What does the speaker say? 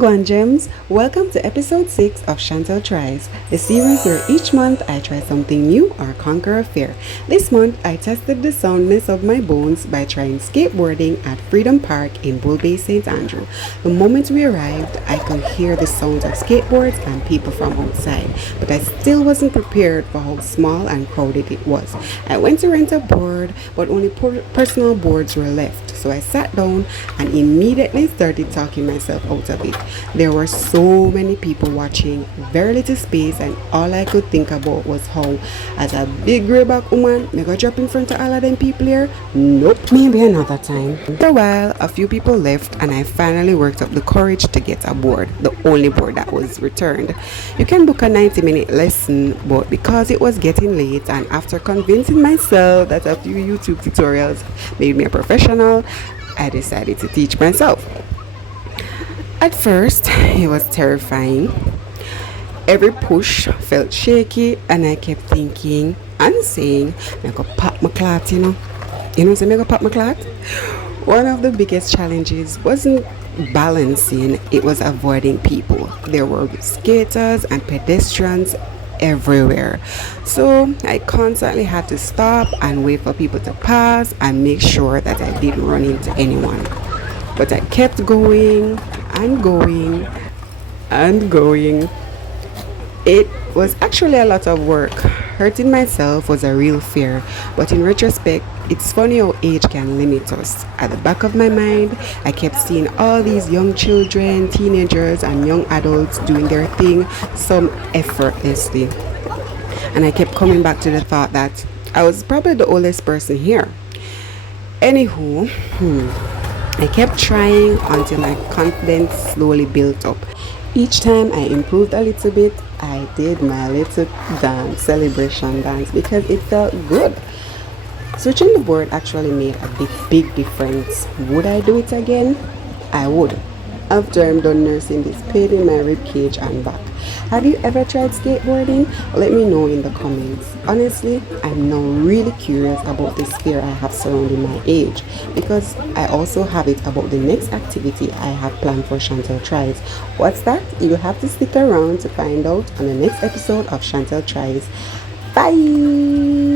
Wagwan Gems, welcome to episode 6 of Shantel Tries, the series where each month I try something new or conquer a fear. This month I tested the soundness of my bones by trying skateboarding at Freedom Park in Bull Bay, St. Andrew. The moment we arrived, I could hear the sounds of skateboards and people from outside, but I still wasn't prepared for how small and crowded it was. I went to rent a board, but only personal boards were left, so I sat down and immediately started talking myself out of it. There were so many people watching, very little space, and all I could think about was how, as a big greyback woman, me go drop in front of all of them people here? Nope, maybe another time. For a while, a few people left, and I finally worked up the courage to get a board, the only board that was returned. You can book a 90-minute lesson, but because it was getting late, and after convincing myself that a few YouTube tutorials made me a professional, I decided to teach myself. At first, it was terrifying. Every push felt shaky, and I kept thinking and saying, I go pop my cloth, you know, so I go pop my cloth. One of the biggest challenges wasn't balancing, it was avoiding people. There were skaters and pedestrians everywhere, so I constantly had to stop and wait for people to pass and make sure that I didn't run into anyone. But I kept going and going and going. It was actually a lot of work. Hurting myself was a real fear, but in retrospect, it's funny how age can limit us. At the back of my mind, I kept seeing all these young children, teenagers, and young adults doing their thing, some effortlessly. And I kept coming back to the thought that I was probably the oldest person here. Anywho, I kept trying until my confidence slowly built up. Each time I improved a little bit, I did my little dance, celebration dance, because it felt good. Switching the board actually made a big difference. Would I do it again? I would. After I'm done nursing this pain in my rib cage and back. Have you ever tried skateboarding? Let me know in the comments. Honestly, I'm now really curious about this fear I have surrounding my age, because I also have it about the next activity I have planned for Shantel Tries. What's that? You'll have to stick around to find out on the next episode of Shantel Tries. Bye!